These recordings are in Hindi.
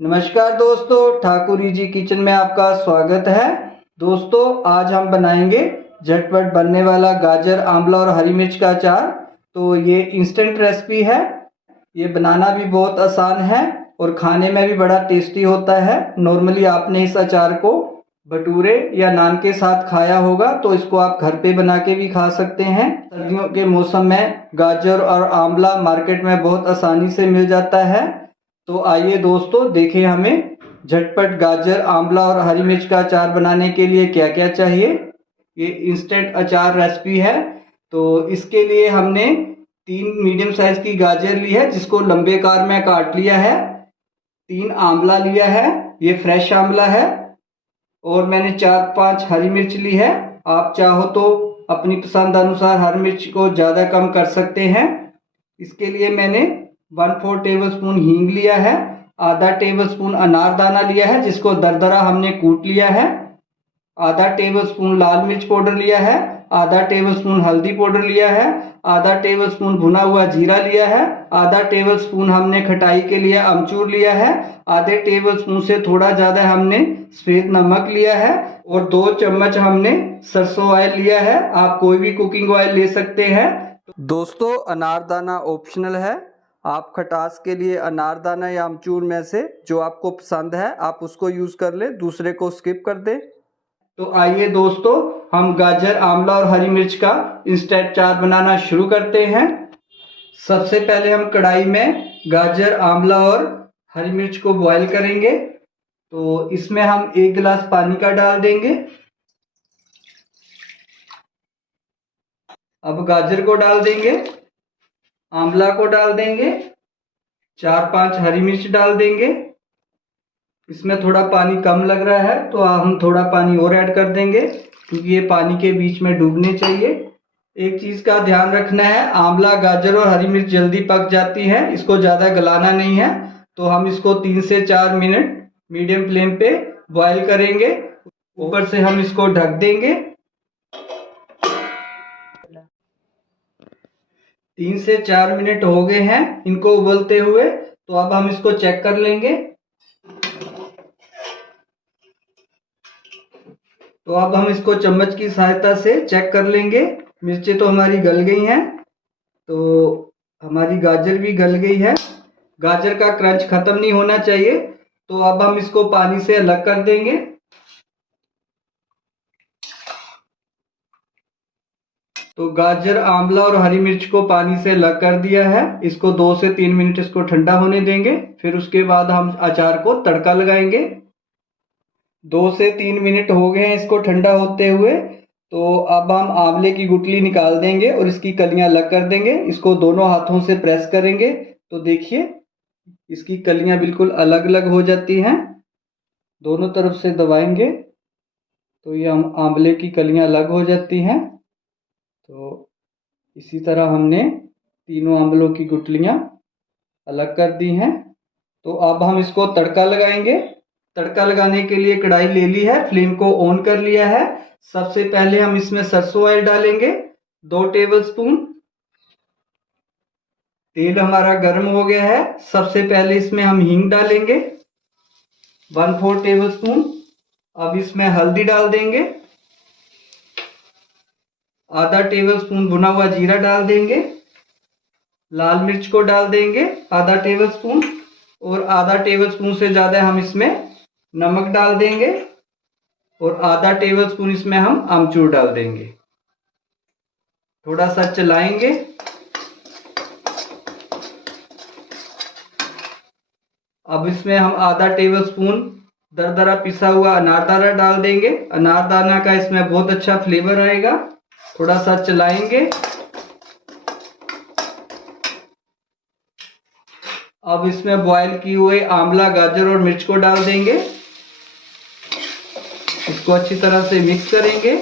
नमस्कार दोस्तों, ठाकुर जी किचन में आपका स्वागत है। दोस्तों, आज हम बनाएंगे झटपट बनने वाला गाजर, आंवला और हरी मिर्च का अचार। तो ये इंस्टेंट रेसिपी है। ये बनाना भी बहुत आसान है और खाने में भी बड़ा टेस्टी होता है। नॉर्मली आपने इस अचार को भटूरे या नान के साथ खाया होगा, तो इसको आप घर पे बना के भी खा सकते हैं। सर्दियों के मौसम में गाजर और आंवला मार्केट में बहुत आसानी से मिल जाता है। तो आइए दोस्तों, देखें हमें झटपट गाजर, आंवला और हरी मिर्च का अचार बनाने के लिए क्या क्या चाहिए। ये इंस्टेंट अचार रेसिपी है। तो इसके लिए हमने 3 मीडियम साइज की गाजर ली है, जिसको लंबे कार में काट लिया है। 3 आंवला लिया है, ये फ्रेश आंवला है। और मैंने 4-5 हरी मिर्च ली है। आप चाहो तो अपनी पसंद अनुसार हरी मिर्च को ज़्यादा कम कर सकते हैं। इसके लिए मैंने 1/4 टेबल स्पून हींग लिया है, आधा टेबल स्पून अनारदाना लिया है जिसको दरदरा हमने कूट लिया है, आधा टेबल स्पून लाल मिर्च पाउडर लिया है, आधा टेबल स्पून हल्दी पाउडर लिया है, आधा टेबल स्पून भुना हुआ जीरा लिया है, आधा टेबल स्पून हमने खटाई के लिए अमचूर लिया है, आधे टेबल स्पून से थोड़ा ज्यादा हमने सफेद नमक लिया है और 2 चम्मच हमने सरसों ऑयल लिया है। आप कोई भी कुकिंग ऑयल ले सकते हैं। दोस्तों, अनारदाना ऑप्शनल है। आप खटास के लिए अनारदाना या अमचूर में से जो आपको पसंद है आप उसको यूज कर लें, दूसरे को स्किप कर दें। तो आइए दोस्तों, हम गाजर, आंवला और हरी मिर्च का इंस्टेंट अचार बनाना शुरू करते हैं। सबसे पहले हम कढ़ाई में गाजर, आंवला और हरी मिर्च को बॉईल करेंगे। तो इसमें हम 1 गिलास पानी का डाल देंगे। अब गाजर को डाल देंगे, आंवला को डाल देंगे, 4-5 हरी मिर्च डाल देंगे। इसमें थोड़ा पानी कम लग रहा है तो हम थोड़ा पानी और ऐड कर देंगे, क्योंकि ये पानी के बीच में डूबने चाहिए। एक चीज का ध्यान रखना है, आंवला, गाजर और हरी मिर्च जल्दी पक जाती है, इसको ज्यादा गलाना नहीं है। तो हम इसको 3 से 4 मिनट मीडियम फ्लेम पे बॉईल करेंगे। ऊपर से हम इसको ढक देंगे। 3 से 4 मिनट हो गए हैं इनको उबलते हुए। तो अब हम इसको चेक कर लेंगे। तो अब हम इसको चम्मच की सहायता से चेक कर लेंगे। मिर्चें तो हमारी गल गई हैं, तो हमारी गाजर भी गल गई है। गाजर का क्रंच खत्म नहीं होना चाहिए। तो अब हम इसको पानी से अलग कर देंगे। तो गाजर, आंवला और हरी मिर्च को पानी से अलग कर दिया है। इसको 2 से 3 मिनट इसको ठंडा होने देंगे। फिर उसके बाद हम अचार को तड़का लगाएंगे। 2 से 3 मिनट हो गए हैं इसको ठंडा होते हुए। तो अब हम आंवले की गुठली निकाल देंगे और इसकी कलियां अलग कर देंगे। इसको दोनों हाथों से प्रेस करेंगे तो देखिए इसकी कलियां बिल्कुल अलग अलग हो जाती हैं। दोनों तरफ से दबाएंगे तो ये हम आंवले की कलियां अलग हो जाती हैं। तो इसी तरह हमने तीनों आंवलों की गुठलियां अलग कर दी हैं। तो अब हम इसको तड़का लगाएंगे। तड़का लगाने के लिए कढ़ाई ले ली है, फ्लेम को ऑन कर लिया है। सबसे पहले हम इसमें सरसों ऑयल डालेंगे, 2 टेबल स्पून। तेल हमारा गर्म हो गया है। सबसे पहले इसमें हम हींग डालेंगे, 1/4 टेबल स्पून। अब इसमें हल्दी डाल देंगे, आधा टेबल स्पून भुना हुआ जीरा डाल देंगे, लाल मिर्च को डाल देंगे आधा टेबल स्पून, और आधा टेबल स्पून से ज्यादा हम इसमें नमक डाल देंगे, और आधा टेबल स्पून इसमें हम आमचूर डाल देंगे। थोड़ा सा चलाएंगे। अब इसमें हम आधा टेबल स्पून दरदरा पिसा हुआ अनारदाना डाल देंगे। अनारदाना का इसमें बहुत अच्छा फ्लेवर आएगा। थोड़ा सा चलाएंगे। अब इसमें बॉईल किए हुए आंवला, गाजर और मिर्च को डाल देंगे। इसको अच्छी तरह से मिक्स करेंगे।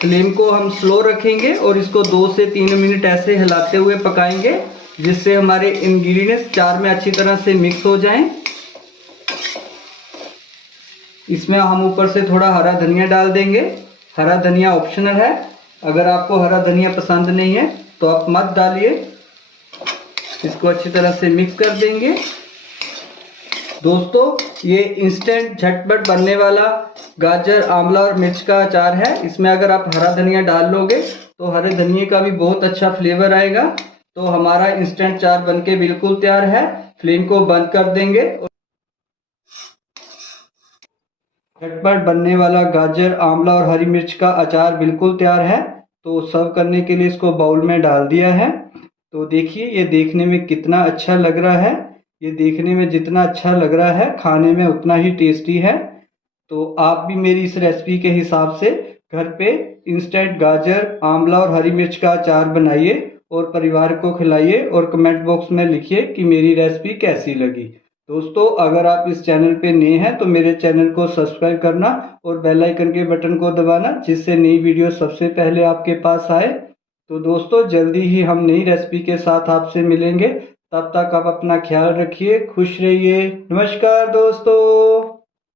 फ्लेम को हम स्लो रखेंगे और इसको 2 से 3 मिनट ऐसे हिलाते हुए पकाएंगे, जिससे हमारे इंग्रेडिएंट्स अचार में अच्छी तरह से मिक्स हो जाएं। इसमें हम ऊपर से थोड़ा हरा धनिया डाल देंगे। हरा धनिया ऑप्शनल है, अगर आपको हरा धनिया पसंद नहीं है तो आप मत डालिए। इसको अच्छी तरह से मिक्स कर देंगे। दोस्तों ये इंस्टेंट झटपट बनने वाला गाजर आंवला और मिर्च का अचार है। इसमें अगर आप हरा धनिया डाल लोगे तो हरे धनिये का भी बहुत अच्छा फ्लेवर आएगा। तो हमारा इंस्टेंट अचार बनके बिल्कुल तैयार है। फ्लेम को बंद कर देंगे। झटपट बनने वाला गाजर आंवला और हरी मिर्च का अचार बिल्कुल तैयार है। तो सर्व करने के लिए इसको बाउल में डाल दिया है। तो देखिए ये देखने में कितना अच्छा लग रहा है। ये देखने में जितना अच्छा लग रहा है खाने में उतना ही टेस्टी है। तो आप भी मेरी इस रेसिपी के हिसाब से घर पे इंस्टेंट गाजर आंवला और हरी मिर्च का अचार बनाइए और परिवार को खिलाइए और कमेंट बॉक्स में लिखिए कि मेरी रेसिपी कैसी लगी। दोस्तों अगर आप इस चैनल पे नए हैं तो मेरे चैनल को सब्सक्राइब करना और बेल आइकन के बटन को दबाना, जिससे नई वीडियो सबसे पहले आपके पास आए। तो दोस्तों जल्दी ही हम नई रेसिपी के साथ आपसे मिलेंगे। तब तक आप अपना ख्याल रखिए, खुश रहिए। नमस्कार दोस्तों।